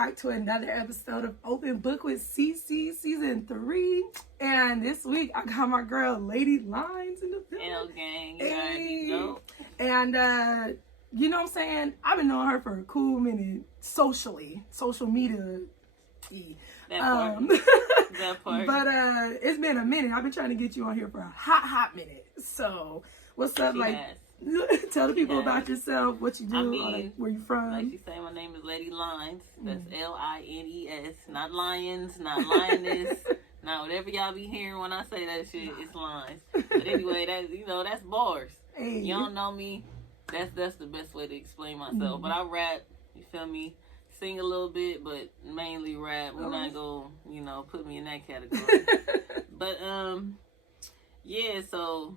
back to another episode of Open Book with CiCi, season 3. And this week I got my girl Lady Lines in the building. L gang, you already know. And you know what I'm saying? I've been knowing her for a cool minute, social media. That part. That part. But it's been a minute. I've been trying to get you on here for a hot minute. So what's up? Tell the people about yourself, what you do, where you from. Like she say, my name is Lady Lines. That's Lines, not lions, not lioness, not whatever y'all be hearing when I say that shit. It's lines. But anyway, that's bars. Hey. You don't know me. That's the best way to explain myself. But I rap. You feel me? Sing a little bit, but mainly rap. We're not gonna, put me in that category. But yeah. So.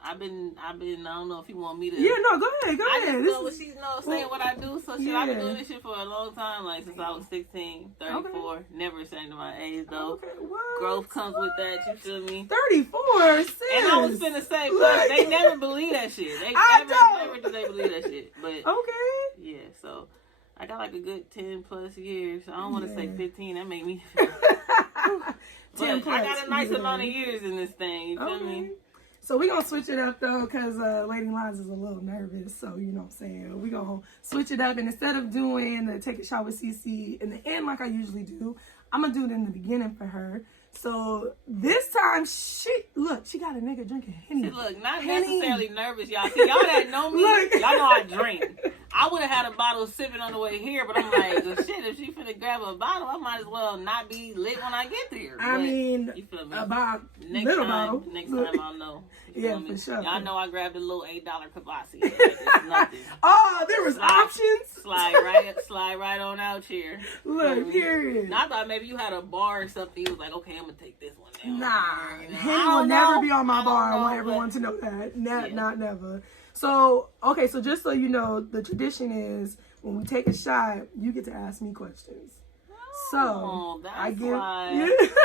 I've been. I don't know if you want me to. Yeah, no, go ahead. I just know what she's saying what I do. So shit, I've been doing this shit for a long time, like since I was 16, 34. Okay. Never ashamed of my age though. Okay, growth comes with that. You feel me? 34, sis. And I was finna say, but they never believe that shit. They never do they believe that shit. But okay. Yeah, so I got like a good 10 plus years. I don't want to say 15. That make me. Feel, but I got a nice amount of years in this thing. You feel me? So we're going to switch it up, though, because Lady Lines is a little nervous. So, you know what I'm saying? We're going to switch it up. And instead of doing the Take a Shot with CiCi in the end like I usually do, I'm going to do it in the beginning for her. So this time, she got a nigga drinking Henny. See, look, not necessarily nervous, y'all. See, y'all that know me, y'all know I drink. I would have had a bottle sipping on the way here, but I'm like, well, shit, if she finna grab a bottle, I might as well not be lit when I get there. I mean, you feel me? About next time I'll know. Yeah, for sure. Y'all know I grabbed a little $8 Kavasi. Like, it's nothing. Oh, there was options? Slide right on out here. Look, period. I thought maybe you had a bar or something. You was like, okay, I'm going to take this one down. Nah, Henny will never be on my bar. I want everyone to know that. Not never. So, okay, so just so you know, the tradition is when we take a shot, you get to ask me questions. So I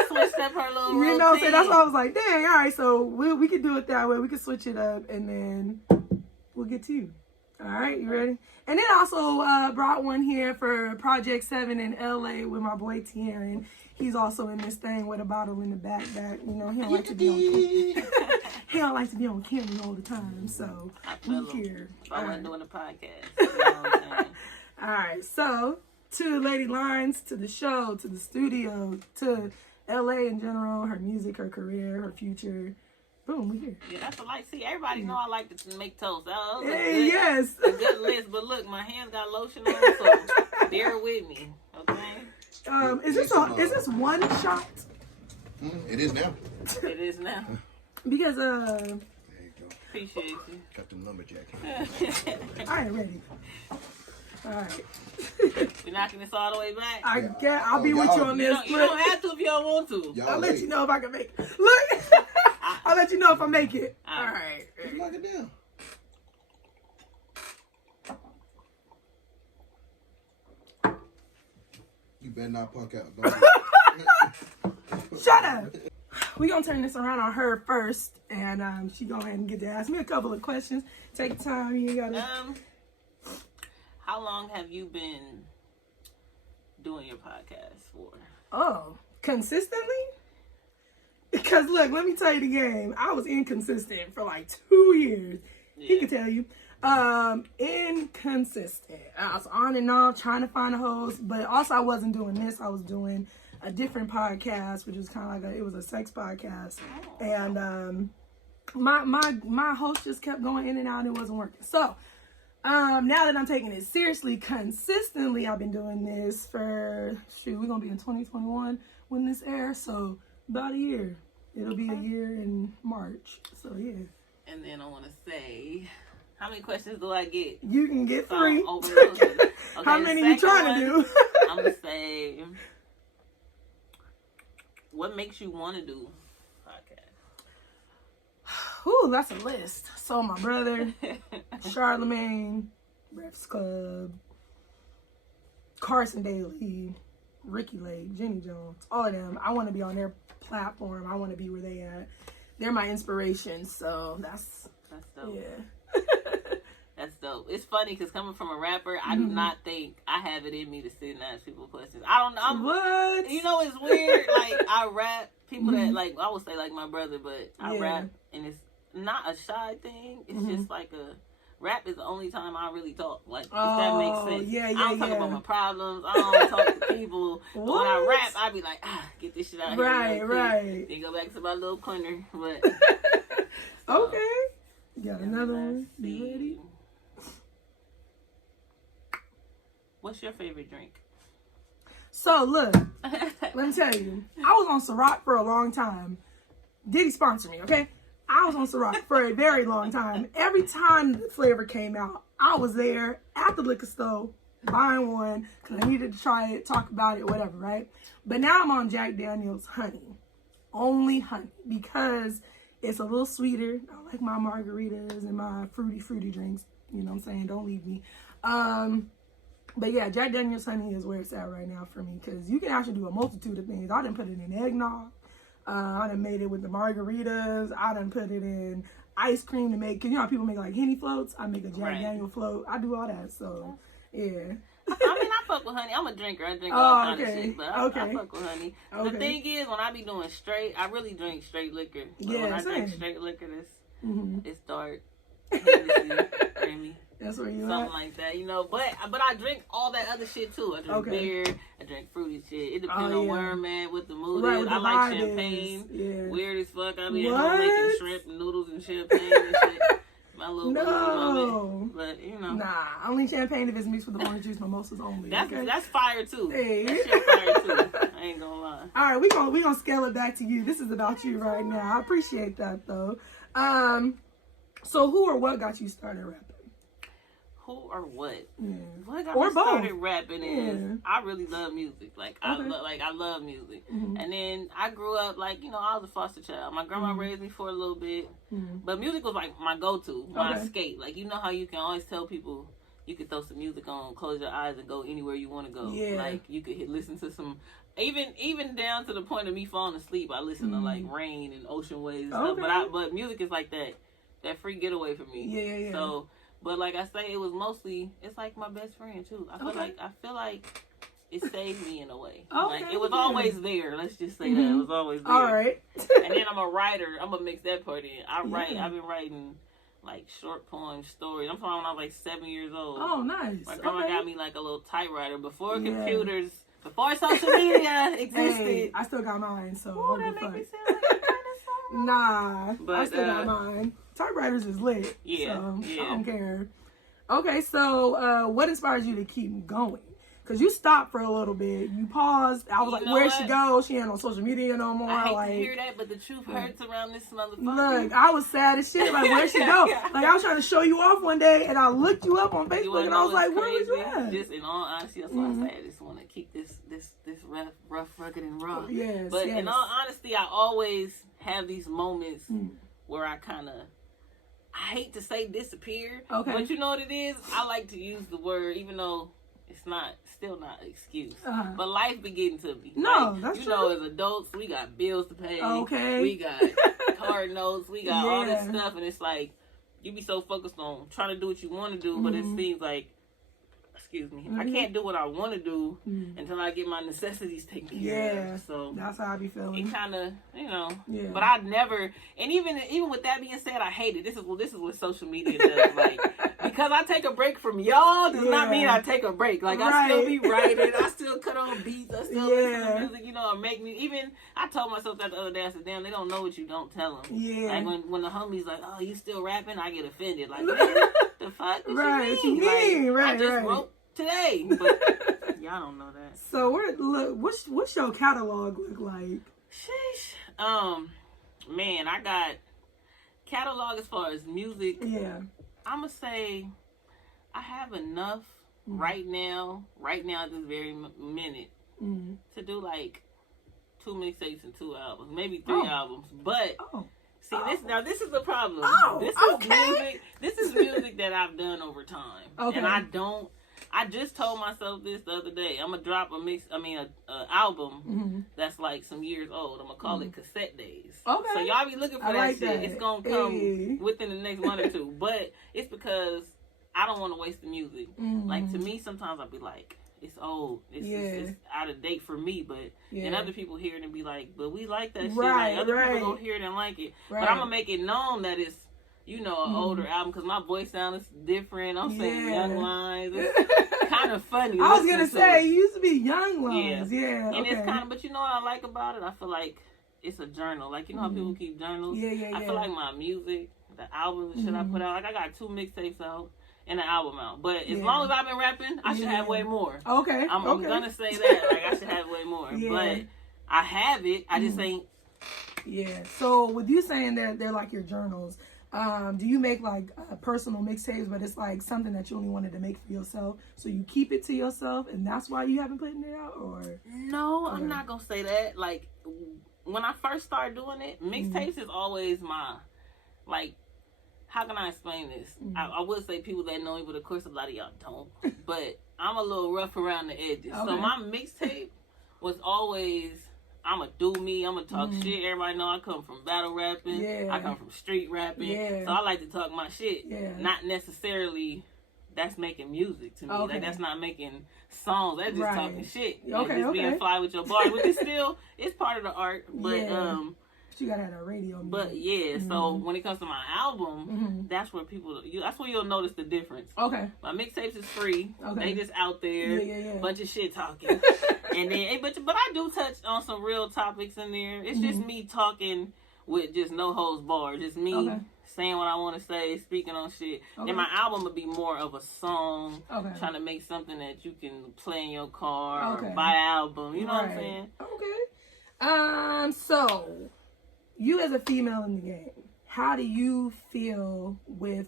switched up her little routine. You know what I'm saying? That's why I was like, dang, all right, so we can do it that way. We can switch it up, and then we'll get to you. All right, you ready? And then I also brought one here for Project 7 in LA with my boy Tieran. He's also in this thing with a bottle in the backpack. You know, he don't like to be on camera. He don't like to be on camera all the time. So we here. I wasn't doing a podcast. You know what I'm saying? All right, so to Lady Lines, to the show, to the studio, to LA in general, her music, her career, her future. Boom, we here. Yeah, that's a light. See, everybody know I like to make toast. Yes. A good list. But look, my hands got lotion on, so bear with me, okay? Is this one shot? It is now. It is now. Because there you go. Appreciate you. Got the lumberjack. I ain't ready. All right. We knocking this all the way back? I'll be with you on this. You don't have to if you don't want to. I'll let you know if I can make it. Look, I'll let you know if I make it. All right. Just knock it down. You better not punk out. Shut up. We're going to turn this around on her first, and she go ahead and get to ask me a couple of questions. Take your time. You got to... How long have you been doing your podcast for? Oh, consistently? Because look, let me tell you the game. I was inconsistent for like 2 years. Yeah. He can tell you. Inconsistent. I was on and off trying to find a host, but also I wasn't doing this. I was doing a different podcast, which was kind of like it was a sex podcast. And my host just kept going in and out and it wasn't working. So now that I'm taking it seriously, consistently, I've been doing this for, we're going to be in 2021 when this airs, so about a year. It'll be a year in March, so yeah. And then I want to say, how many questions do I get? You can get 3. Okay, how many you trying to do? I'm going to say, what makes you want to do Ooh, that's a list. So my brother, Charlemagne, Breakfast Club, Carson Daly, Ricky Lake, Jenny Jones, all of them. I want to be on their platform. I want to be where they at. They're my inspiration. So that's dope. Yeah. That's dope. It's funny because coming from a rapper, I do not think I have it in me to sit and ask people questions. I don't know. What? You know, it's weird. Like, I rap, people that, like, I would say, like, my brother, but I rap, and it's not a shy thing. It's just like rap is the only time I really talk. Like, if that makes sense. Yeah, I don't talk about my problems. I don't talk to people. But when I rap, I be like, get this shit out here. Right. Then go back to my little corner. But okay. You got another one? You ready? What's your favorite drink? So, look. Let me tell you. I was on Ciroc for a long time. Diddy sponsor me, okay? I was on Ciroc for a very long time. Every time the flavor came out, I was there at the liquor store buying one because I needed to try it, talk about it, whatever, right? But now I'm on Jack Daniel's honey. Only honey. Because it's a little sweeter. I like my margaritas and my fruity drinks. You know what I'm saying? Don't leave me. But yeah, Jack Daniel's honey is where it's at right now for me because you can actually do a multitude of things. I done put it in eggnog. I done made it with the margaritas. I done put it in ice cream to make, because you know how people make like Henny floats? I make a Jack Daniel float. I do all that, so yeah. I mean, I fuck with honey. I'm a drinker. I drink all kind of shit, but I fuck with honey. The thing is, when I be doing straight, I really drink straight liquor. But when I drink straight liquor, it's dark. Remy. That's where you something like that, you know. But I drink all that other shit too. I drink beer. I drink fruity shit. It depends on where I'm at, what the mood is. I like champagne. Yeah. Weird as fuck. I mean, I'm making shrimp and noodles and champagne and shit. My little boozy moment. But you know, nah, only champagne if it's mixed with the orange juice. Mimosas only. That's fire too. Hey. That shit fire too. I ain't gonna lie. All right, we gonna scale it back to you. This is about you right now. I appreciate that though. So who or what got you started rapping? Who or what? Yeah. What got me started rapping is I really love music. Like I love music. And then I grew up like, you know, I was a foster child. My grandma raised me for a little bit, but music was like my go-to, my escape. Like, you know how you can always tell people you can throw some music on, close your eyes, and go anywhere you want to go. Yeah. Like you could listen to some. Even down to the point of me falling asleep, I listen to like rain and ocean waves and stuff. But music is like that free getaway for me. Yeah. So, but like I say, it was mostly, it's like my best friend too. I feel like it saved me in a way. Like it was always there. Let's just say that it was always there. All right. And then I'm a writer. I'm gonna mix that part in. I've been writing like short poems, stories. I'm talking when I was like 7 years old. Oh, nice. My grandma got me like a little typewriter before computers. Before social media existed. Hey, I still got mine, so ooh, that make me sound like a dinosaur. Nah, but I still got mine. Typewriters is lit. Yeah, so I don't care. Okay, so what inspires you to keep going? Because you stopped for a little bit. You paused. I was like, where'd she go? She ain't on social media no more. I hate to hear that, but the truth hurts around this motherfucker. Look, I was sad as shit. Like, where'd she go? Like, I was trying to show you off one day, and I looked you up on Facebook, and I was like, where was you at? Just in all honesty, that's why I say I just want to keep this rough, rugged, and raw. Yes, but in all honesty, I always have these moments where I kind of, I hate to say disappear, but you know what it is? I like to use the word, even though it's still not an excuse. But life be getting to me. No, like, that's you true. know, as adults, we got bills to pay. Okay. We got card notes. We got all this stuff. And it's like, you be so focused on trying to do what you want to do, but it seems like, I can't do what I want to do until I get my necessities taken care of. So that's how I be feeling. It kind of, you know. Yeah. But I never, and even with that being said, I hate it. This is what social media does. Like, because I take a break from y'all does not mean I take a break. Like I still be writing, I still cut on beats, I still listen to music. You know, make me. Even I told myself that the other day. I said, "Damn, they don't know what you don't tell them." Yeah. Like when the homies like, "Oh, you still rapping?" I get offended. Like, man, the fuck? What you mean? Like, I just wrote today, but y'all don't know that. So what's your catalog look like? Sheesh. Man, I got catalog as far as music. Yeah. I'ma say I have enough right now at this very minute to do like 2 mixtapes and 2 albums, maybe 3 albums. But see, this is the problem. This is music that I've done over time, and I just told myself this the other day. I'm gonna drop an album that's like some years old. I'm gonna call it Cassette Days. Okay. So y'all be looking for that shit. It's gonna come within the next month or two. But it's because I don't want to waste the music. Like, to me, sometimes I'll be like, it's old. It's out of date for me, but and other people hear it and be like, but we like that shit. Like, other people gonna hear it and like it. But I'm gonna make it known that it's, you know, an older album, because my voice sound is different. I'm saying young lines. It's kind of funny. I was gonna say, you used to be young lines. Yeah. And it's kind of, but you know what I like about it? I feel like it's a journal. Like, you know how people keep journals? I feel like my music, the albums and shit I put out, like I got 2 mixtapes out and an album out. But as long as I've been rapping, I should have way more. Okay. I'm gonna say that. Like, I should have way more. But I have it. I just ain't. Yeah. So with you saying that they're like your journals, do you make like personal mixtapes, but it's like something that you only wanted to make for yourself, so you keep it to yourself, and that's why you haven't put it out? Or no, I'm not gonna say that. Like, when I first started doing it, mixtapes is always my, like, how can I explain this? I would say people that know me, but of course a lot of y'all don't. But I'm a little rough around the edges. So my mixtape was always, I'm going to do me. I'm going to talk shit. Everybody know I come from battle rapping. I come from street rapping. So I like to talk my shit. Not necessarily that's making music to me. Like, that's not making songs. That's just talking shit. Just being fly with your bars. Which is still, it's part of the art. But, but you gotta have that radio music. But so when it comes to my album, that's where that's where you'll notice the difference. Okay. My mixtapes is free. They just out there, bunch of shit talking. And then, but I do touch on some real topics in there. It's just me talking with just no holds barred. Just me saying what I want to say, speaking on shit. Then my album would be more of a song, trying to make something that you can play in your car or buy an album. You know what I'm saying? Okay. So, you as a female in the game, how do you feel with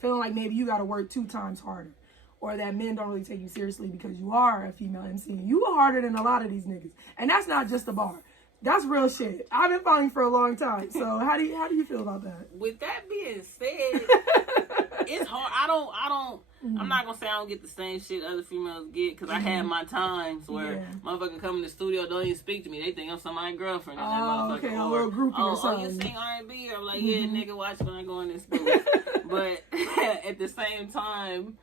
feeling like maybe you got to work 2 times harder, or that men don't really take you seriously because you are a female MC and you are harder than a lot of these niggas? And that's not just a bar. That's real shit. I've been following for a long time. So how do you feel about that? With that being said, it's hard. I'm not gonna say I don't get the same shit other females get, because I had my times where motherfucker come in the studio, don't even speak to me. They think I'm somebody's girlfriend. And that motherfucker, a little groupie or something. Oh, you sing R&B? I'm like, yeah, nigga, watch when I go in this booth. But at the same time,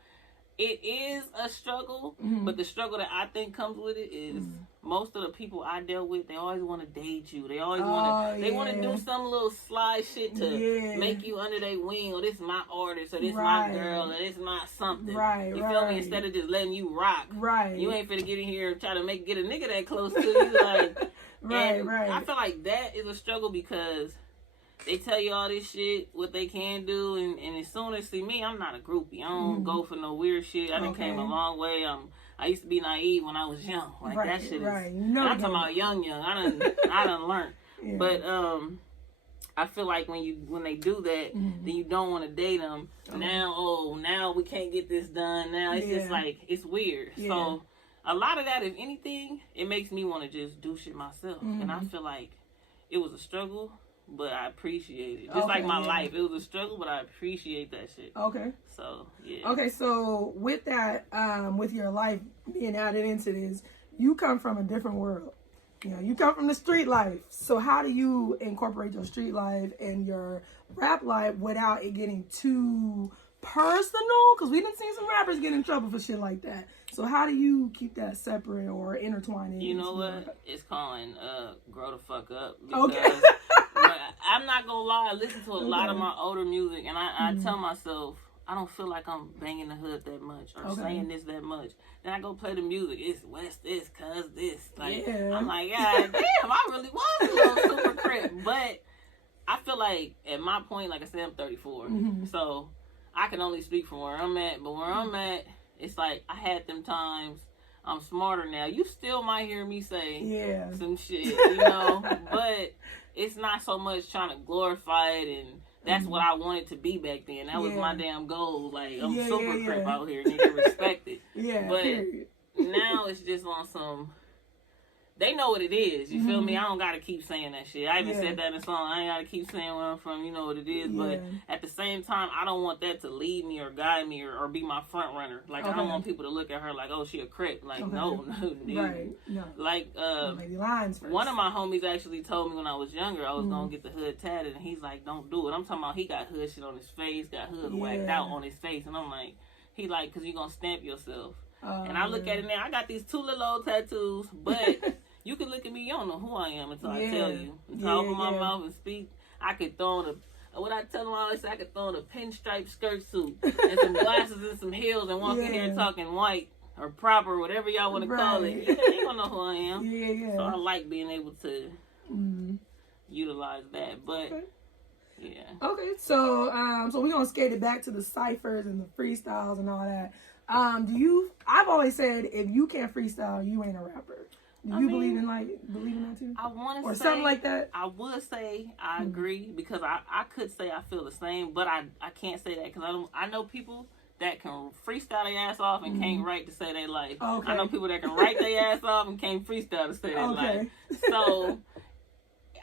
it is a struggle. But the struggle that I think comes with it is most of the people I dealt with, they always want to date you. They always want to. They want to do some little sly shit to make you under their wing. Or this my artist, or this my girl, or this my something. You feel me? Instead of just letting you rock. You ain't finna get in here and try to get a nigga that close to you. Like, I feel like that is a struggle, because they tell you all this shit, what they can do, and as soon as they see me, I'm not a groupie. I don't go for no weird shit. I done came a long way. I used to be naive when I was young. Like, that shit is, I'm talking about young. I done learned. But I feel like when they do that, then you don't want to date them. Now we can't get this done. Now it's just like, it's weird. So a lot of that, if anything, it makes me want to just do shit myself. And I feel like it was a struggle, but I appreciate it. Just like my life. It was a struggle, but I appreciate that shit. So, yeah. Okay, so with that, with your life being added into this, you come from a different world. You know, you come from the street life. So how do you incorporate your street life and your rap life without it getting too personal? Because we done seen some rappers get in trouble for shit like that. So how do you keep that separate or intertwine it? You know what? It's calling Grow the Fuck Up. Because I'm not gonna lie, I listen to a lot of my older music, and I tell myself, I don't feel like I'm banging the hood that much or saying this that much. Then I go play the music. It's West this, cuz this. Like, I'm like, God damn, I really was a little super crip. But I feel like at my point, like I said, I'm 34. So I can only speak from where I'm at. But where I'm at, it's like I had them times. I'm smarter now. You still might hear me say some shit, you know. But it's not so much trying to glorify it, and that's what I wanted to be back then. That was my damn goal. Like, I'm super crip out here, nigga, respect it. But now it's just on some, they know what it is. You feel me? I don't gotta keep saying that shit. I even said that in a song. I ain't gotta keep saying where I'm from. You know what it is. But at the same time, I don't want that to lead me or guide me or be my front runner. Like I don't want people to look at her like, oh, she a Crip. Like no, right, no. Like maybe lines first. One of my homies actually told me when I was younger I was gonna get the hood tatted, and he's like, don't do it. I'm talking about he got hood shit on his face, got hood whacked out on his face, and I'm like, he like, cause you gonna stamp yourself. And I look at it now, I got these 2 little old tattoos, but you can look at me, you don't know who I am until I tell you. Until I open my mouth and speak, I could throw on what I tell them all this, I could throw on a pinstripe skirt suit and some glasses and some heels and walk in here talking white or proper, whatever y'all want to call it. You don't know who I am. So I like being able to utilize that, but Okay, so we're gonna skate it back to the ciphers and the freestyles and all that. I've always said if you can't freestyle, you ain't a rapper. Do you believe in that too? I want to or say something like that. I would say I agree, because I could say I feel the same, but I can't say that because I know people that can freestyle their ass off and can't write to say they life. I know people that can write their ass off and can't freestyle to say they life. So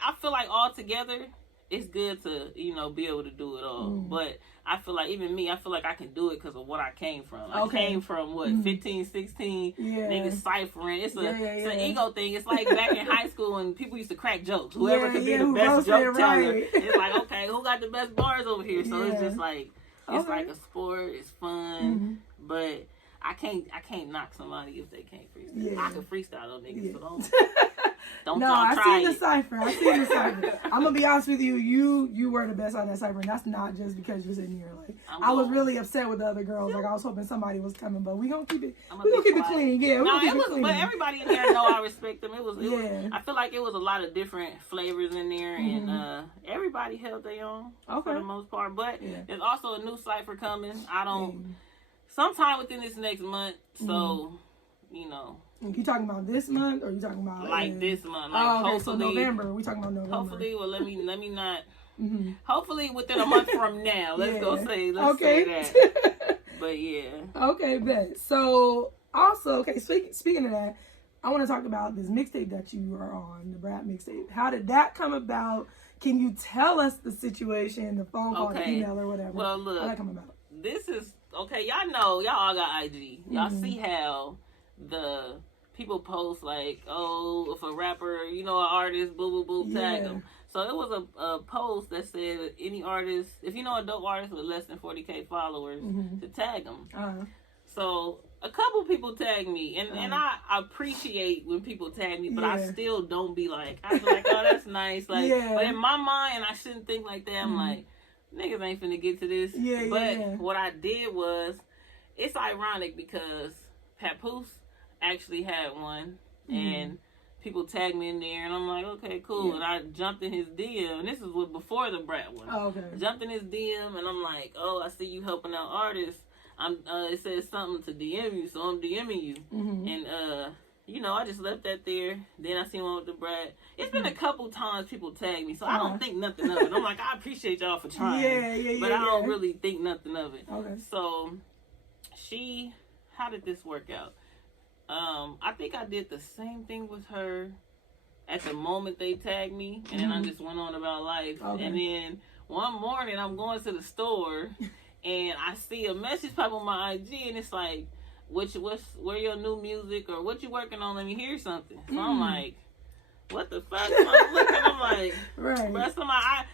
I feel like all together it's good to, be able to do it all. But I feel like, even me, I feel like I can do it because of what I came from. I came from, 15, 16, niggas ciphering. It's an ego thing. It's like back in high school when people used to crack jokes. Whoever could be the best joke teller. It's like, okay, who got the best bars over here? So it's just like, it's like a sport. It's fun. But I can't knock somebody if they can't freestyle. I can freestyle those niggas, so don't try I seen the cipher. I'm gonna be honest with you. You were the best on that cipher, and that's not just because you're sitting here. Like I was really upset with the other girls. Like I was hoping somebody was coming, but we gonna keep it. We gonna keep it clean. Yeah, clean. But everybody in there know I respect them. It was. I feel like it was a lot of different flavors in there, and everybody held their own for the most part. But there's also a new cipher coming. I don't. Sometime within this next month, so You talking about this month, or you talking about this month? Hopefully, so November. We talking about November. Hopefully, well, let me not. Hopefully, within a month from now, let's say that. But yeah. Okay, bet. So also, speaking of that, I want to talk about this mixtape that you are on, the rap mixtape. How did that come about? Can you tell us the situation, the phone call, the email, or whatever? Well, look, how that come about? This is okay. Y'all know, y'all all got IG. Y'all see how the people post like, oh, if a rapper, an artist, boo, boo, boo, tag them. So it was a post that said any artist, if you know a dope artist with less than 40K followers, to tag them. So a couple people tag me, and I appreciate when people tag me, but I still don't be like, I feel like, oh, that's nice. Like, but in my mind, I shouldn't think like that. I'm like, niggas ain't finna get to this. But what I did was, it's ironic because Papoose actually had one, and people tagged me in there, and I'm like, okay, cool. And I jumped in his DM, and this is before the Brat one. Jumped in his DM, and I'm like, oh, I see you helping out artists. It says something to DM you, so I'm DMing you. And I just left that there. Then I seen one with the Brat. It's been a couple times people tag me, so I don't think nothing of it. I'm like, I appreciate y'all for trying, but I don't really think nothing of it. So how did this work out? I think I did the same thing with her at the moment they tagged me, and then I just went on about life. And then one morning I'm going to the store, and I see a message pop on my IG, and it's like, where your new music, or what you working on? Let me hear something. So I'm like, what the fuck? I'm looking, I'm like,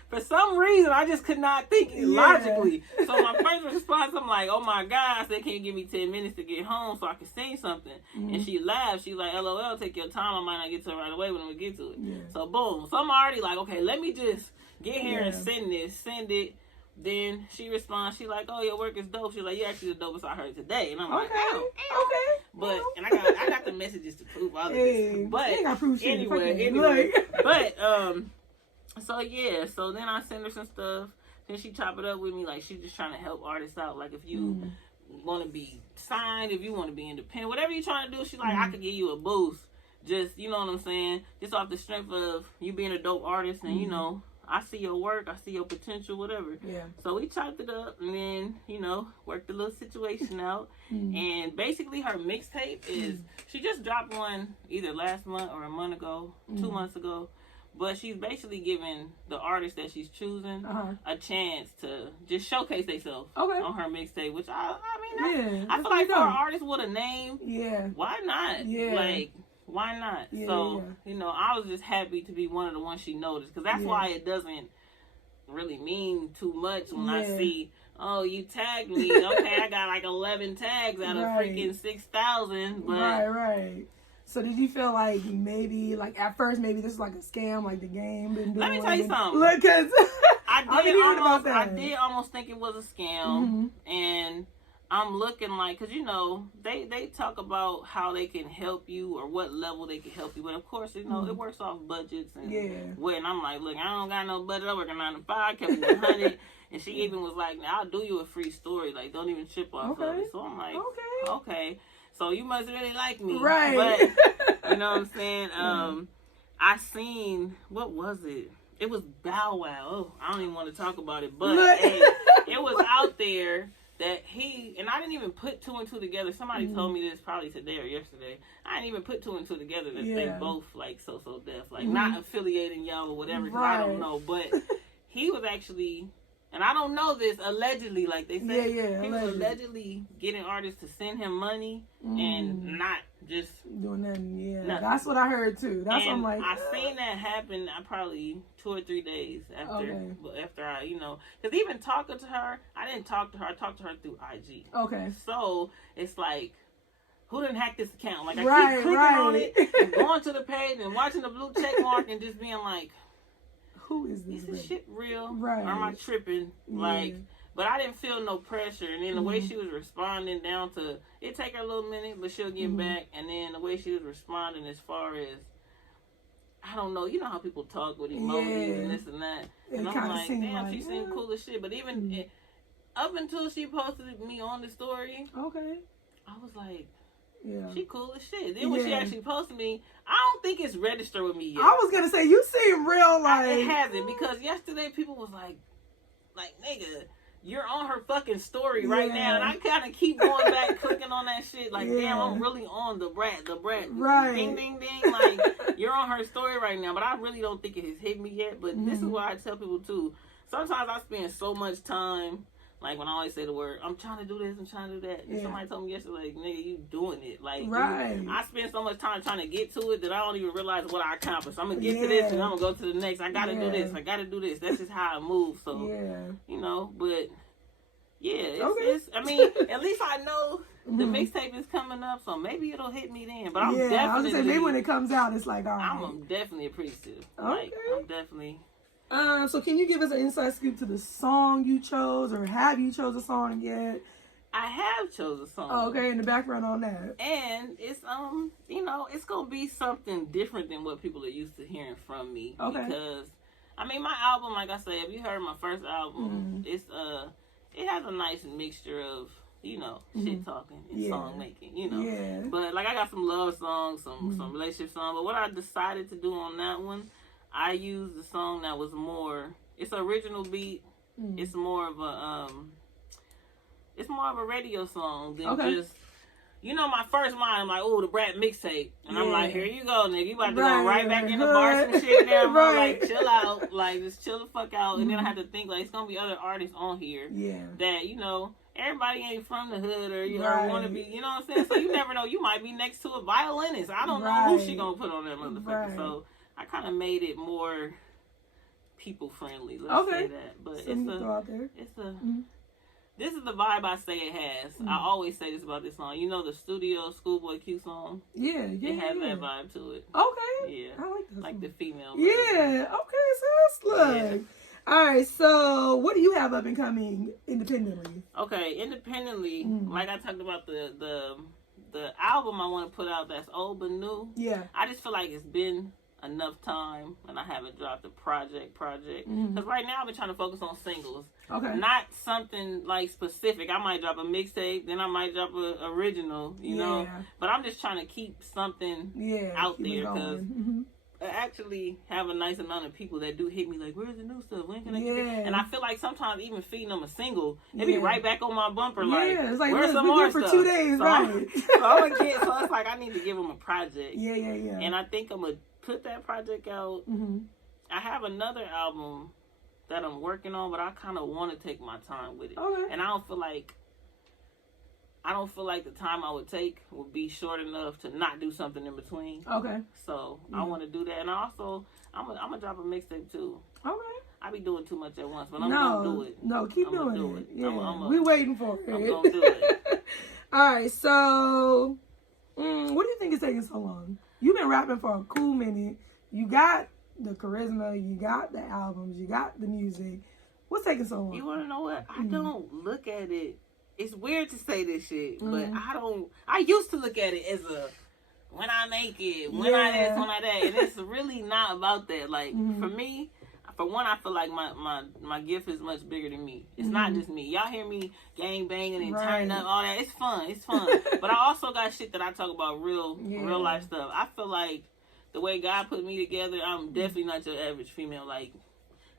for some reason, I just could not think logically. So my first response, I'm like, oh my God. I said, can you give me 10 minutes to get home so I can sing something? And she laughed. She's like, LOL, take your time. I might not get to it right away when we get to it. So boom. So I'm already like, okay, let me just get here and send it. Then she responds, she like, oh, your work is dope. She's like, you're actually the dopest I heard today. And I'm like, But, and I got the messages to prove all of this. But anyway. But, so then I send her some stuff. Then she chop it up with me. Like, she's just trying to help artists out. Like, if you want to be signed, if you want to be independent, whatever you're trying to do, she's like, I could give you a boost. Just, you know what I'm saying? Just off the strength of you being a dope artist and, I see your work, I see your potential, whatever. Yeah. So we chopped it up and then, you know, worked the little situation out. And basically her mixtape is, she just dropped one either last month or a month ago, 2 months ago. But she's basically giving the artist that she's choosing a chance to just showcase themselves on her mixtape, which I feel like for an artist with a name, why not? Yeah. Like, why not? Yeah, so, you know, I was just happy to be one of the ones she noticed, because that's why it doesn't really mean too much when I see, oh, you tagged me. Okay, I got like 11 tags out of freaking 6,000. But Right. So did you feel like maybe, like at first, maybe this is like a scam, like the game been doing? Let me tell you something. Look, cause I did almost think it was a scam, and I'm looking like, cause you know they talk about how they can help you or what level they can help you, but of course you know it works off budgets and what. And I'm like, look, I don't got no budget. I'm working 9 to 5, kept it 100, and she even was like, I'll do you a free story, like don't even trip off of it. So I'm like, okay. So you must really like me. Right. But, you know what I'm saying? I seen, what was it? It was Bow Wow. Oh, I don't even want to talk about it. But hey, it was out there that and I didn't even put 2 and 2 together. Somebody told me this probably today or yesterday. I didn't even put 2 and 2 together that they both like So Def. Like not affiliating y'all or whatever, because I don't know. But he was actually... And I don't know this, allegedly, like they said, he was allegedly getting artists to send him money and not just doing nothing. Nothing. That's what I heard too. That's what I'm like. I seen that happen probably 2 or 3 days after I, you know, because even talking to her, I didn't talk to her. I talked to her through IG. Okay. So it's like, who didn't hack this account? Like I keep clicking on it and going to the page and watching the blue check mark and just being like, who is this? Is this shit real? Right. Or am I tripping? Like, but I didn't feel no pressure. And then the way she was responding down to, it take her a little minute, but she'll get back. And then the way she was responding as far as, I don't know, you know how people talk with emojis and this and that. And I'm like, damn, she seemed cool as shit. But even up until she posted me on the story, I was like, she cool as shit. Then when she actually posted me, I don't think it's registered with me yet. I was gonna say, you seem real like... It hasn't, because yesterday people was like, nigga, you're on her fucking story right now. And I kind of keep going back, clicking on that shit. Like, damn, I'm really on the brat. Right. Ding, ding, ding. Like, you're on her story right now. But I really don't think it has hit me yet. But this is what I tell people, too. Sometimes I spend so much time... Like, when I always say the word, I'm trying to do this, I'm trying to do that. And somebody told me yesterday, like, nigga, you doing it. Like, I spend so much time trying to get to it that I don't even realize what I accomplished. I'm going to get to this and I'm going to go to the next. I got to do this. I got to do this. That's just how I move. So, you know, but, it's, I mean, at least I know the mixtape is coming up, so maybe it'll hit me then. But I'm definitely... I was going to say, maybe when it comes out, it's like, all right. I'm definitely appreciative. Like, I'm definitely... So can you give us an inside scoop to the song you chose, or have you chose a song yet? I have chose a song. Oh, okay, in the background on that. And it's you know, it's gonna be something different than what people are used to hearing from me. Okay. Because I mean, my album, like I said, if you heard my first album, it's it has a nice mixture of, you know, shit talking and song making, you know. Yeah. But like, I got some love songs, some relationship songs. But what I decided to do on that one, I used a song that was more, it's an original beat. It's more of a radio song than just, you know, my first mind, I'm like, oh, the Brat mixtape. And I'm like, here you go, nigga. You about to go right back in the bars and shit now. Like, chill out. Like, just chill the fuck out. And then I have to think, like, it's going to be other artists on here that, you know, everybody ain't from the hood or you want to be, you know what I'm saying? So you never know. You might be next to a violinist. I don't know who she going to put on that motherfucker. So I kind of made it more people friendly. Let's say that. But this is the vibe I say it has. I always say this about this song. You know the studio Schoolboy Q song? It has that vibe to it. Okay. Yeah. I like that. Like the female version. Yeah. Okay, sis. Look. All right, so what do you have up and coming independently? Okay, independently, like I talked about the album I want to put out that's old but new. Yeah. I just feel like it's been enough time and I haven't dropped a project because right now I've been trying to focus on singles. Not something like specific. I might drop a mixtape, then I might drop a original, you know, but I'm just trying to keep something out there because actually have a nice amount of people that do hit me like, where's the new stuff? When can I get it? Yeah. And I feel like sometimes even feeding them a single, they be right back on my bumper like, it's like, where's look, some we more good for stuff? 2 days, so right? so it's like I need to give them a project. Yeah. And I think I'm going to put that project out. Mm-hmm. I have another album that I'm working on, but I kind of want to take my time with it. Okay. And I don't feel like the time I would take would be short enough to not do something in between. Okay. So I want to do that, and I'm gonna drop a mixtape too. Okay. I be doing too much at once, but I'm gonna do it. No, keep I'm gonna doing do it. it. Yeah, we waiting for it. I'm gonna do it. All right, so what do you think is taking so long? You've been rapping for a cool minute. You got the charisma, you got the albums, you got the music. What's taking so long? You wanna know what? I don't look at it. It's weird to say this shit, but I used to look at it as a when I make it, when I this, when I that, and it's really not about that. Like for me, for one, I feel like my gift is much bigger than me. It's not just me. Y'all hear me gang banging and turning up, all that. It's fun. But I also got shit that I talk about real life stuff. I feel like the way God put me together, I'm definitely not your average female. Like,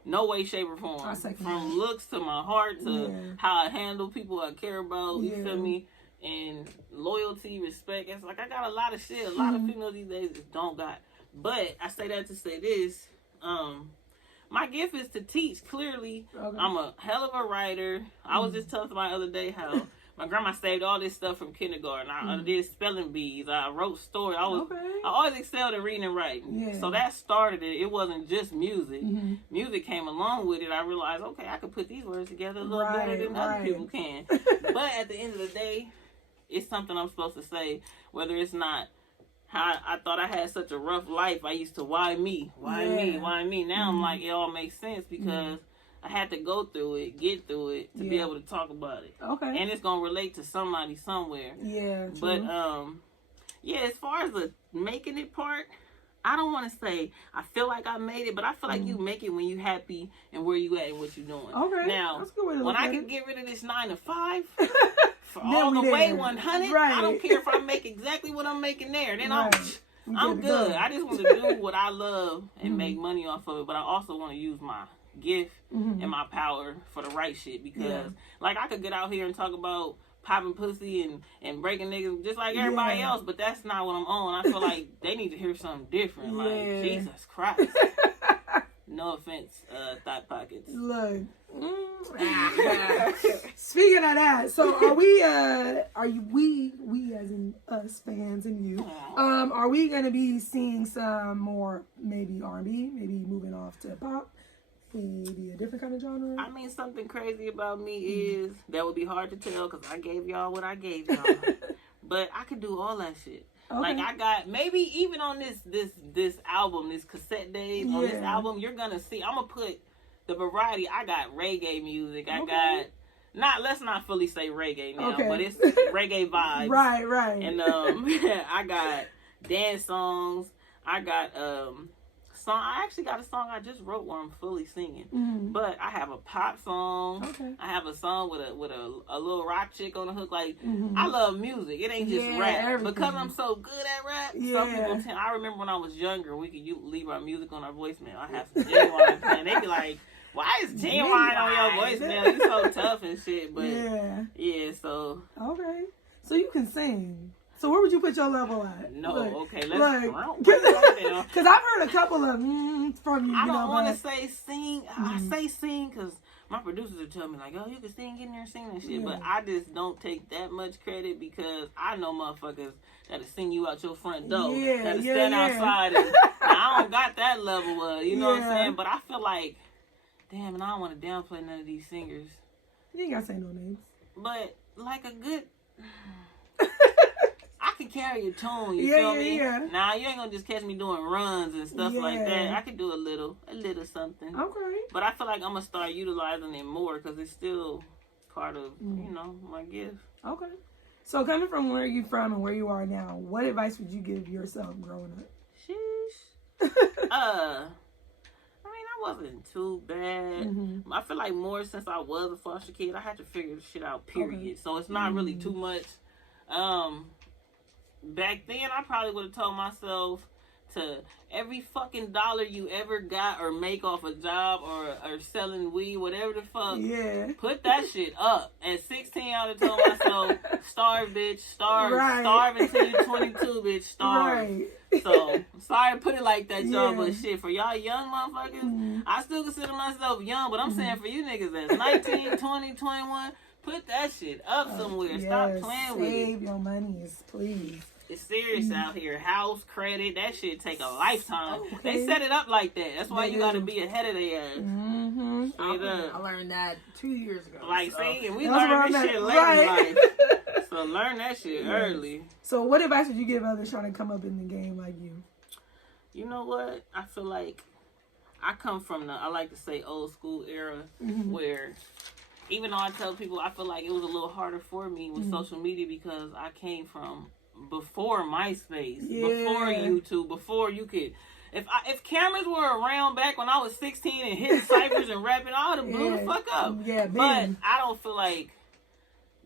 no way, shape, or form. From looks to my heart to how I handle people I care about, you feel me? And loyalty, respect. It's like I got a lot of shit. A lot of females these days just don't got. But I say that to say this. My gift is to teach. Clearly, I'm a hell of a writer. I was just telling somebody the other day how my grandma saved all this stuff from kindergarten. I did spelling bees. I wrote stories. I always excelled in reading and writing. Yeah. So that started it. It wasn't just music. Music came along with it. I realized, okay, I could put these words together a little better than other people can. But at the end of the day, it's something I'm supposed to say, whether it's not how I thought I had such a rough life. I used to, why me? Why me? Now I'm like, it all makes sense because I had to go through it, get through it to be able to talk about it. Okay. And it's going to relate to somebody somewhere. Yeah, true. But, as far as the making it part, I don't want to say I feel like I made it, but I feel like you make it when you happy and where you at and what you're doing. Okay. Now, that's a good way to when I can get rid of this 9 to 5 for all the way 100, I don't care if I make exactly what I'm making there. Then I'm good. I just want to do what I love and make money off of it, but I also want to use my gift and my power for the right shit because, like, I could get out here and talk about popping pussy and breaking niggas just like everybody else, but that's not what I'm on. I feel like they need to hear something different. Like, Jesus Christ. No offense, Thought Pockets. Look. Speaking of that, so are we as in us fans and you, are we gonna be seeing some more maybe R&B, maybe moving off to pop? Maybe a different kind of genre? I mean, something crazy about me is that would be hard to tell because I gave y'all what I gave y'all. But I could do all that shit. Okay. Like I got maybe even on this album, this cassette days on this album, you're gonna see. I'm gonna put the variety. I got reggae music. I got let's not fully say reggae now, but it's reggae vibes. Right. And I got dance songs. I got I actually got a song I just wrote where I'm fully singing. But I have a pop song. Okay. I have a song with a little rock chick on the hook. Like I love music. It ain't just rap. Everything. Because I'm so good at rap. Some people I remember when I was younger, we could leave our music on our voicemail. I have some Genuine playing. They'd be like, why is Genuine on your voicemail? You so tough and shit. But so okay. So you can sing. So where would you put your level at? No, okay, let's because I've heard a couple of from you. I don't want to say sing. I say sing because my producers are telling me like, oh, you can sing, get in there and sing and shit. But I just don't take that much credit because I know motherfuckers that'll sing you out your front door. That'll stand outside. And, I don't got that level of, you know what I'm saying? But I feel like, damn, and I don't want to downplay none of these singers. You ain't got to say no names. But like a good... I can carry a tune, you feel me? Now, you ain't gonna just catch me doing runs and stuff like that. I can do a little something. Okay. But I feel like I'm gonna start utilizing it more because it's still part of, you know, my gift. Okay. So coming from where you from and where you are now, what advice would you give yourself growing up? Sheesh. I mean, I wasn't too bad. I feel like more since I was a foster kid, I had to figure shit out, period. Okay. So it's not really too much. Back then, I probably would have told myself to every fucking dollar you ever got or make off a job or selling weed, whatever the fuck. Yeah. Put that shit up. At 16, I would have told myself, starve, bitch, starve. Right. Starve until you're 22, bitch, starve. Right. So, sorry to put it like that, y'all, Yeah. but shit, for y'all young motherfuckers, Mm-hmm. I still consider myself young, but I'm saying for you niggas that's 19, 20, 21, put that shit up somewhere. Stop Yes, playing with it. Save your monies, please. It's serious out here. House, credit, that shit take a lifetime. Okay. They set it up like that. That's why They you gotta do. be ahead of their ass. Mm-hmm. Straight I up. learned that 2 years ago. Like, so. see, and we That's where learned this I'm shit at. late in Right. life. So learn that shit early. So what advice would you give others trying to come up in the game like you? You know what? I feel like I come from the, I like to say, old school era where even though I tell people I feel like it was a little harder for me with social media because I came from before MySpace, before YouTube, before you could. If cameras were around back when I was 16 and hitting ciphers and rapping, I would have blew the fuck up. Yeah, but I don't feel like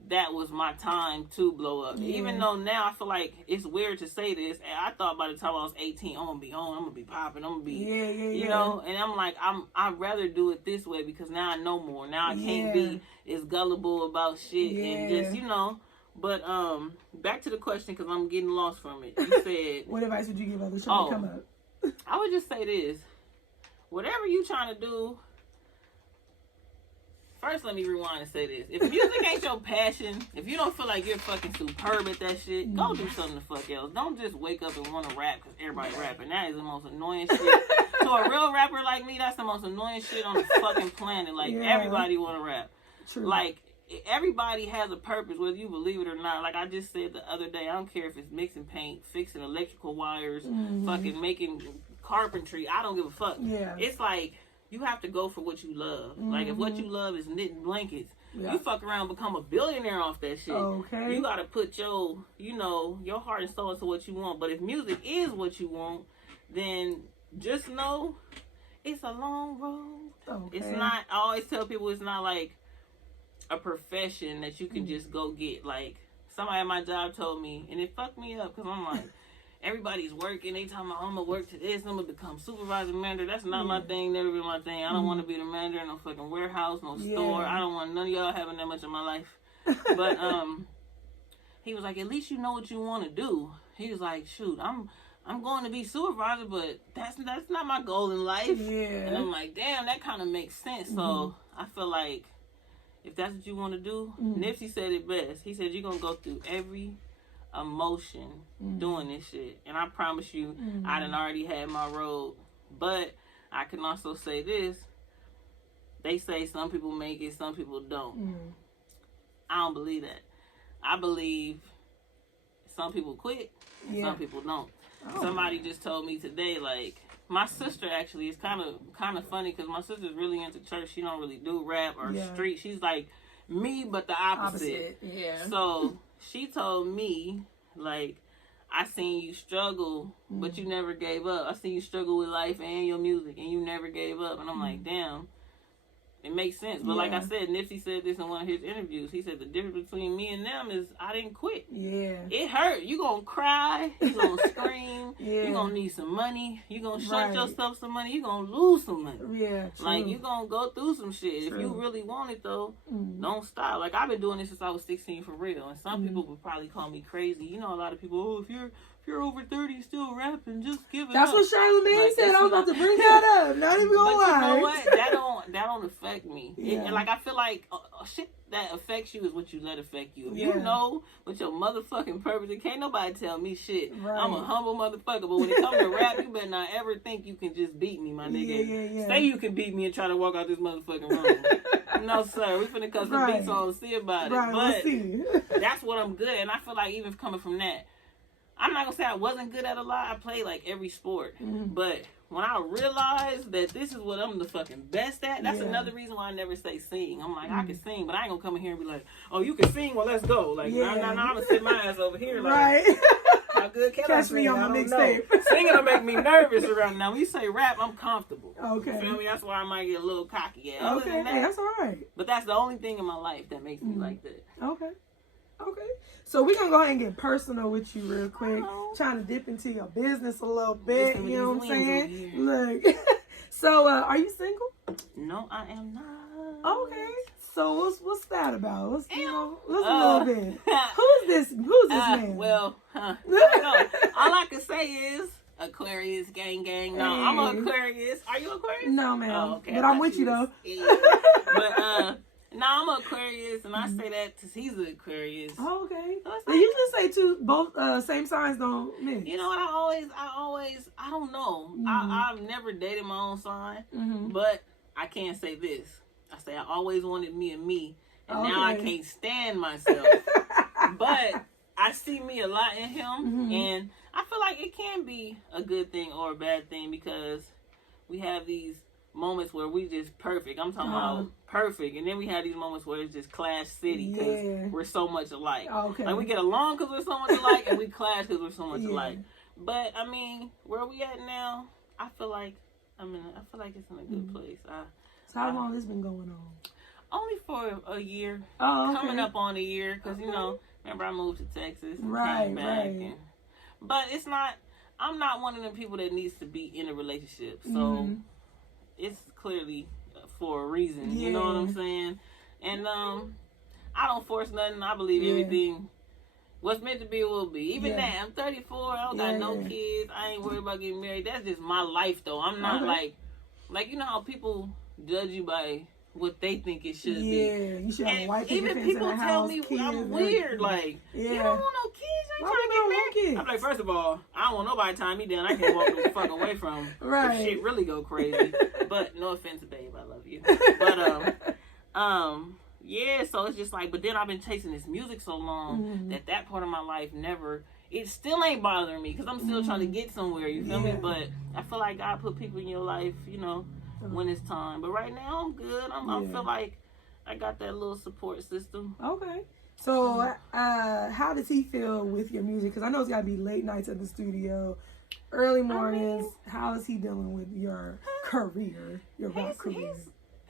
that was my time to blow up. Yeah. Even though now I feel like it's weird to say this. And I thought by the time I was 18, I'm gonna be on, I'm gonna be popping, I'm gonna be, you know. And I'm like, I'd rather do it this way because now I know more. Now I can't be as gullible about shit and just, you know. But back to the question because I'm getting lost from it. You said, what advice would you give others trying to come up? I would just say this: whatever you trying to do. First, let me rewind and say this. If music ain't your passion, if you don't feel like you're fucking superb at that shit, go do something the fuck else. Don't just wake up and want to rap because everybody rapping. That is the most annoying shit. To a real rapper like me, that's the most annoying shit on the fucking planet. Like, everybody want to rap. True. Like, everybody has a purpose, whether you believe it or not. Like I just said the other day, I don't care if it's mixing paint, fixing electrical wires, fucking making carpentry. I don't give a fuck. Yeah. It's like, you have to go for what you love. Like, if what you love is knitting blankets, you fuck around and become a billionaire off that shit. Okay. You gotta put your, you know, your heart and soul into what you want. But if music is what you want, then just know it's a long road. Okay. It's not, I always tell people it's not like a profession that you can just go get. Like, somebody at my job told me, and it fucked me up because I'm like, everybody's working. They talking about, I'm gonna work to this. I'm gonna become supervisor, manager. That's not my thing. Never been my thing. I don't want to be the manager in no fucking warehouse, no store. I don't want none of y'all having that much in my life. But he was like, at least you know what you want to do. He was like, shoot, I'm going to be supervisor, but that's not my goal in life. Yeah. And I'm like, damn, that kind of makes sense. So I feel like if that's what you want to do, Nipsey said it best. He said you're gonna go through every emotion doing this shit, and I promise you I done already had my road. But I can also say this: they say some people make it, some people don't. I don't believe that. I believe some people quit, some people don't. Somebody just told me today, like, my sister actually is kind of funny because my sister's really into church. She don't really do rap or street. She's like me, but the opposite. Yeah. So she told me, like, I seen you struggle, but you never gave up. I seen you struggle with life and your music, and you never gave up. And I'm like, damn, it makes sense. But like I said, Nipsey said this in one of his interviews. He said the difference between me and them is I didn't quit. Yeah. It hurt. You gonna cry. You gonna scream. You gonna need some money. You gonna shut yourself some money. You gonna lose some money. Yeah. True. Like, you gonna go through some shit. If you really want it, though, don't stop. Like, I've been doing this since I was 16 for real. And some people would probably call me crazy. You know, a lot of people, oh, if you're over 30 still rapping, just give it That's up. what Charlamagne Like, said. I was about to bring that up. Not even gonna But lie. you know what? That don't affect me. And like, I feel like shit that affects you is what you let affect you. If you know what your motherfucking purpose is, can't nobody tell me shit. I'm a humble motherfucker. But when it comes to rap, you better not ever think you can just beat me, my nigga. Say you can beat me and try to walk out this motherfucking room. No, sir. We finna cut some beats on and see about it. But that's what I'm good at. And I feel like even coming from that, I'm not gonna say I wasn't good at a lot. I played like every sport. But when I realized that this is what I'm the fucking best at, that's another reason why I never say sing. I'm like, I can sing, but I ain't gonna come in here and be like, oh, you can sing? Well, let's go. Like, no, I'm gonna sit my ass over here. Like, how good can I sing? Me on my mixtape. Singing will make me nervous around now. When you say rap, I'm comfortable. Okay. You feel me? That's why I might get a little cocky. Okay, that's all right. But that's the only thing in my life that makes me like that. Okay. Okay. So we're going to go ahead and get personal with you real quick. Oh. Trying to dip into your business a little bit. Listen, You know what I'm these wings saying? over Look. So, are you single? No, I am not. Okay. So what's that about? What's a Uh, little bit? Who's this man? Well, I don't know. All I can say is Aquarius, gang. No, I'm Hey. an Aquarius. Are you Aquarius? No, ma'am. Oh, okay. But I I'm thought with you was- though. Yeah. But no, I'm an Aquarius, and I say that because he's an Aquarius. Oh, okay. So it's They like, usually say both same signs don't mix. you know what? I don't know. I've never dated my own sign, but I can't say this. I say I always wanted me and me, and now I can't stand myself. But I see me a lot in him, and I feel like it can be a good thing or a bad thing because we have these moments where we just perfect. I'm talking about perfect, and then we have these moments where it's just clash city because we're so much alike. Okay. Like we get along because we're so much alike, and we clash because we're so much alike. But I mean, where we at now? I feel like it's in a good place. So how long has this been going on? Only for a year. Oh, okay. Coming up on a year because you know, remember I moved to Texas and Right. came back. But it's not. I'm not one of them people that needs to be in a relationship. So it's clearly for a reason. You know what I'm saying? And I don't force nothing. I believe everything. What's meant to be will be. Even that, I'm 34. I don't got no kids. I ain't worried about getting married. That's just my life, though. I'm not like you know how people judge you by what they think it should be. Yeah, you should have a white picket even fence people in the tell house, me kids, I'm weird. Like, you don't want no kids. You ain't trying to get married. I'm like, first of all, I don't want nobody tying me down. I can't walk the fuck away from them. Right. If shit really go crazy. But no offense, babe, I love you. But yeah. So it's just like, but then I've been chasing this music so long that part of my life never. It still ain't bothering me because I'm still trying to get somewhere. You feel me? But I feel like God put people in your life, you know, when it's time. But right now I'm good. I feel like I got that little support system. Okay. So how does he feel with your music? Because I know it's got to be late nights at the studio, early mornings. How is he dealing with your career, your rap career?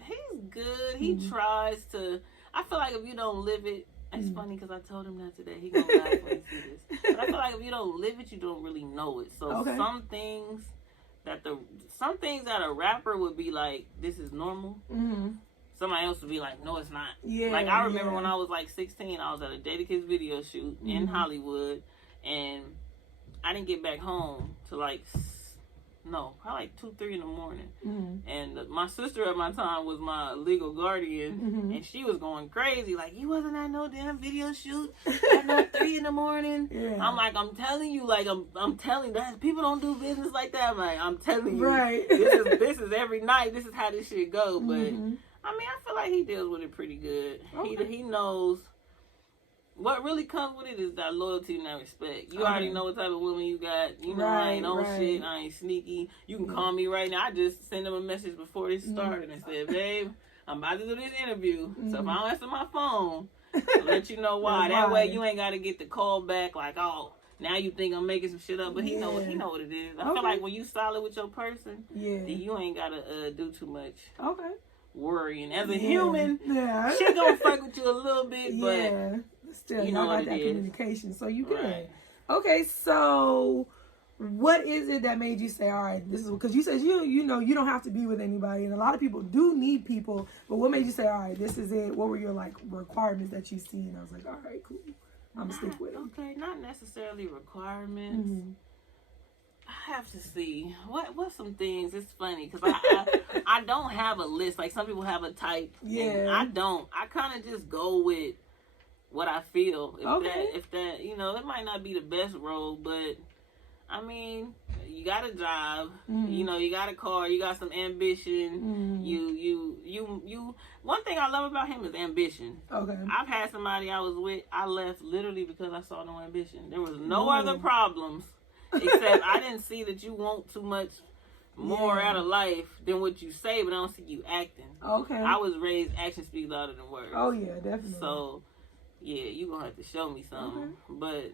He's good. He tries to. I feel like if you don't live it, it's funny because I told him that today. He gonna laugh when he see this. But I feel like if you don't live it, you don't really know it. So some things that a rapper would be like, this is normal. Somebody else would be like, no, it's not. Yeah. Like I remember when I was like 16, I was at a Jada Kids video shoot in Hollywood, and I didn't get back home till like. No, probably like 2, 3 in the morning. And my sister at my time was my legal guardian, and she was going crazy. Like, you wasn't at no damn video shoot at no 3 in the morning. I'm like, I'm telling you, like, I'm telling you, that people don't do business like that. I'm like, I'm telling you, right? This is every night. This is how this shit go. But I mean, I feel like he deals with it pretty good. Okay. He knows. What really comes with it is that loyalty and that respect. You already know what type of woman you got. You know, I ain't on shit. I ain't sneaky. You can call me right now. I just sent them a message before this started and said, babe, I'm about to do this interview. So if I don't answer my phone, I'll let you know why. That way you ain't got to get the call back like, oh, now you think I'm making some shit up. But he know what it is. I feel like when you solid with your person, then you ain't got to do too much. Okay. Worrying. As a human, shit gonna fuck with you a little bit, but... Still, you know got that communication, so you good. Right. Okay, so what is it that made you say, all right, this is because you said you know you don't have to be with anybody, and a lot of people do need people, but what made you say, all right, this is it? What were your like requirements that you seen? I was like, all right, cool, I'm gonna stick with it. Okay, not necessarily requirements. I have to see what's some things. It's funny because I don't have a list like some people have a type. Yeah, I don't. I kind of just go with what I feel. If that, you know, it might not be the best role, but I mean, you got a job, you know, you got a car, you got some ambition. You. One thing I love about him is ambition. Okay. I've had somebody I was with, I left literally because I saw no ambition. There was no other problems except I didn't see that you want too much more out of life than what you say, but I don't see you acting. Okay. I was raised action speaks louder than words. Oh yeah, definitely. So yeah, you gonna have to show me something. Okay. But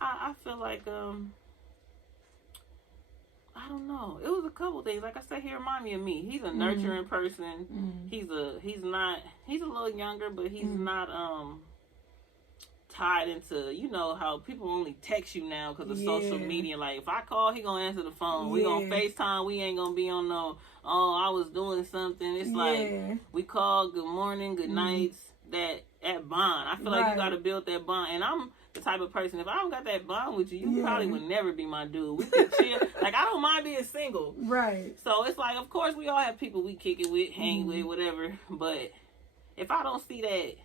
I feel like I don't know. It was a couple things. Like I said, he reminded me of me. He's a nurturing person. He's a little younger, but he's not tied into, you know, how people only text you now because of social media. Like, if I call, he gonna answer the phone. We gonna FaceTime. We ain't gonna be on no, oh, I was doing something. It's like, we call good morning, good nights, that bond. I feel like you gotta build that bond. And I'm the type of person, if I don't got that bond with you, you probably would never be my dude. We could chill. Like, I don't mind being single. Right. So it's like, of course, we all have people we kick it with, hang with, whatever. But if I don't see that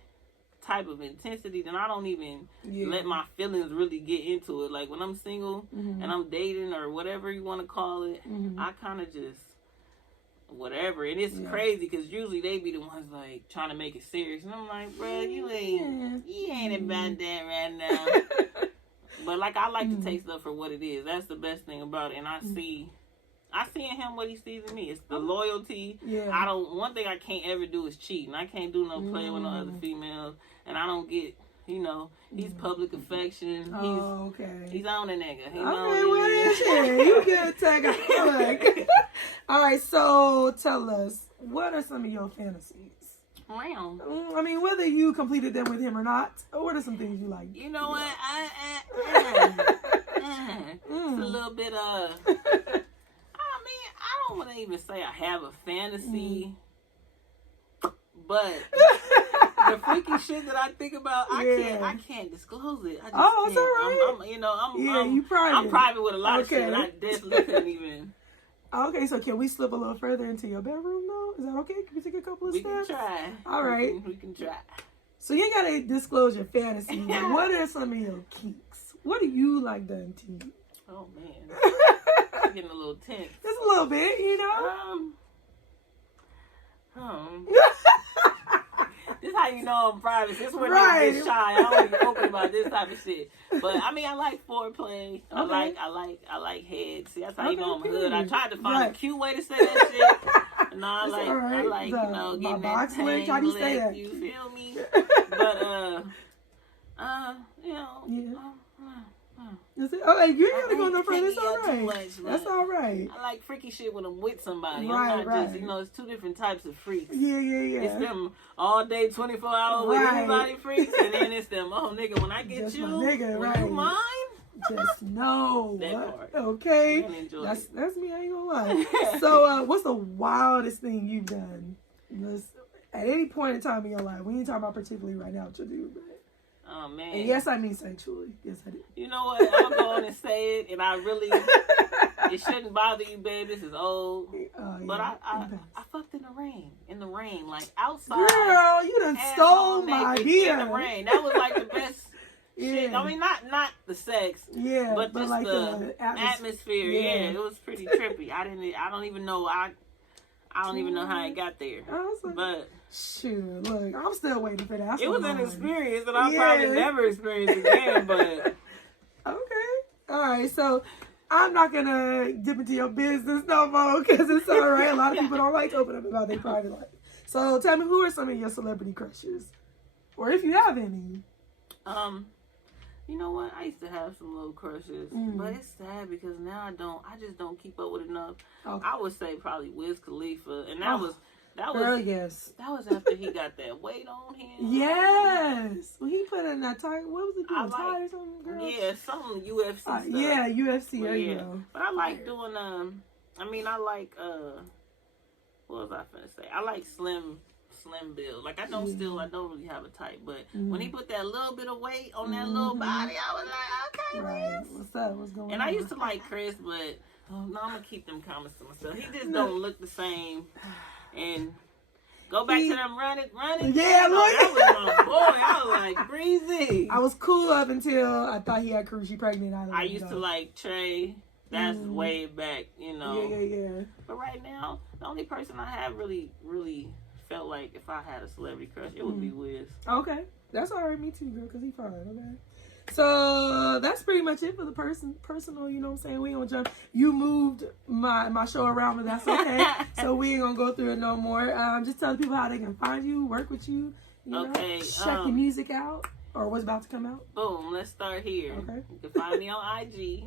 type of intensity, then I don't even let my feelings really get into it. Like, when I'm single and I'm dating or whatever you want to call it, I kind of just whatever. And it's crazy because usually they be the ones like trying to make it serious, and I'm like, bro, you ain't about that right now. But like, I like to take stuff for what it is. That's the best thing about it. And I see in him what he sees in me. It's the loyalty. One thing I can't ever do is cheat, and I can't do no playing with no other females. And I don't get, you know, he's public affection. He's on a nigga. He what is it? You get tag. All right, so tell us, what are some of your fantasies? Wow. I mean, whether you completed them with him or not, what are some things you like? You know what? It's a little bit I don't want to even say I have a fantasy, but the freaky shit that I think about, I can't disclose it. It's all right. I'm private with a lot of shit. I definitely couldn't even. Okay, so can we slip a little further into your bedroom, though? Is that okay? Can we take a couple of steps? We can try. All right. We can try. So you ain't got to disclose your fantasies. What are some of your kinks? What do you like done to you? Oh, man. I'm getting a little tense. Just a little bit, you know? This is how you know I'm private. This is when I get shy. I don't even open about this type of shit. But I mean, I like foreplay. I like head. See, that's how you know I'm hood. I tried to find a cute way to say that shit. No, I like you know, getting that tang. You feel me? But you know. Okay, you ain't gotta go no further. That's all right. That's all right. I like freaky shit when I'm with somebody. I'm not just, you know, it's two different types of freaks. Yeah. It's them all day, 24 hours with anybody freaks, and then it's them, oh, nigga, when I get just you, when you mine, just know. That part. Okay. That's me, I ain't gonna lie. So, what's the wildest thing you've done? At any point in time in your life, we ain't talking about particularly right now what you do, but oh, man. And yes, I mean sexually. Yes, I do. You know what? I'm going to go on and say it, and I really, it shouldn't bother you, babe. This is old. But I fucked in the rain, like outside. Girl, you done stole my idea. In the rain. That was like the best shit. I mean, not the sex. Yeah. But just like the atmosphere. Yeah. It was pretty trippy. I don't even know. I don't even know how it got there. But shoot, look, I'm still waiting for that. It was an experience that I'll probably never experience again, but okay. All right, so I'm not gonna dip into your business no more because it's all right. A lot of people don't like to open up about their private life. So tell me, who are some of your celebrity crushes? Or if you have any. You know what? I used to have some little crushes, but it's sad because now I just don't keep up with enough. Okay. I would say probably Wiz Khalifa, and that was after he got that weight on him. Yes, when he put in that tie. What was it doing? Tie or something, girl? Yeah, some UFC stuff. Yeah, UFC. There you go. But I like doing I like what was I finna say? I like slim build. Like I don't really have a type, but when he put that little bit of weight on that little body, I was like, okay, Wiz. What's up? What's going on? And I used to like Chris, but no, I'm gonna keep them comments to myself. He just don't look the same. And go back to them running. Yeah, look. That was my boy. I was like, Breezy. I was cool up until I thought he had Karushi pregnant. I used to like Trey. That's way back, you know. Yeah. But right now, the only person I have really felt like if I had a celebrity crush, it would be Wiz. Okay. That's all right. Me too, girl, because he fine. Okay. So that's pretty much it for the personal, you know what I'm saying? We ain't gonna jump. You moved my show around, but that's okay. So we ain't gonna go through it no more. Just tell people how they can find you, work with you, know, check your music out or what's about to come out. Boom, let's start here. Okay. You can find me on IG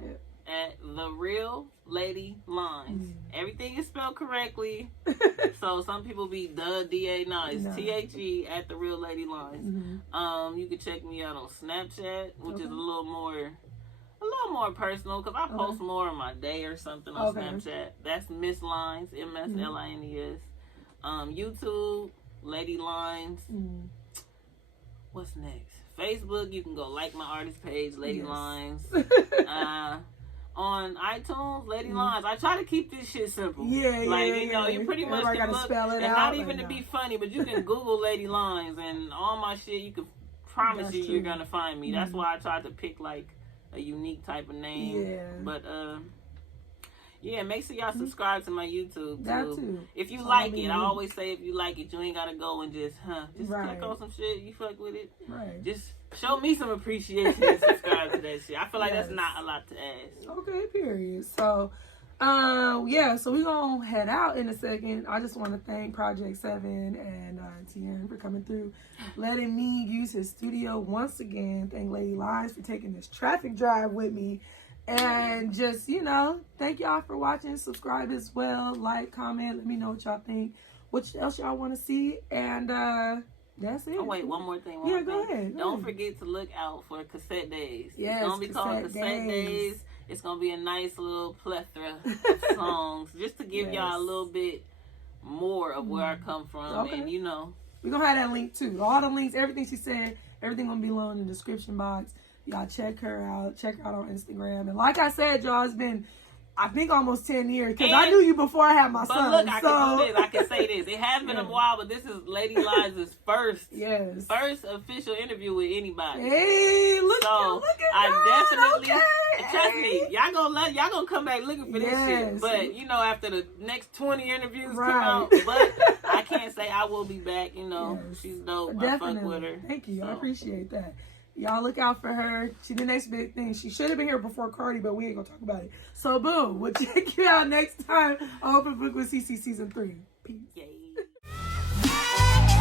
at The Real Lady Lines. Everything is spelled correctly. So some people be the D-A. No, it's T-H-E at The Real Lady Lines. You can check me out on Snapchat, which is a little more personal, because I post more on my day or something on Snapchat. That's Miss Lines, M-S-L-I-N-E-S. YouTube, Lady Lines. What's next? Facebook, you can go like my artist page, Lady Lines. On iTunes, Lady Lines. I try to keep this shit simple. You pretty much can look, spell it and out, not even to be funny, but you can Google Lady Lines, and all my shit, you can promise you're gonna find me. That's why I tried to pick like a unique type of name. But make sure y'all subscribe to my YouTube too. If you like it, I always say if you like it, you ain't gotta go and just click on some shit. You fuck with it. Just show me some appreciation and subscribe to that shit. I feel like that's not a lot to ask. Okay, period. So, so we're gonna head out in a second. I just want to thank Project 7 and Tien for coming through, letting me use his studio once again. Thank Lady Lines for taking this traffic drive with me. And just, thank y'all for watching. Subscribe as well. Like, comment. Let me know what y'all think. What else y'all want to see. And that's it. Oh, wait. One more thing. Go ahead. Don't forget to look out for Cassette Days. Yes, it's going to be called Cassette Days. It's going to be a nice little plethora of songs just to give y'all a little bit more of where I come from. And, we're going to have that link, too. All the links, everything she said, everything going to be below in the description box. Y'all check her out. Check her out on Instagram. And like I said, y'all, it's been, I think, almost 10 years. Because I knew you before I had my son. But look, I can do this. I can say this. It has been a while, but this is Lady Lines' first official interview with anybody. Hey, look at that. Definitely, trust me, y'all gonna come back looking for this shit. But, after the next 20 interviews come out, but I can't say I will be back. She's dope. Definitely. I fuck with her. Thank you. So. I appreciate that. Y'all look out for her. She the next big thing. She should have been here before Cardi, but we ain't gonna talk about it. So boom, we'll check you out next time on Open Book with CiCi Season 3. Peace. Yay.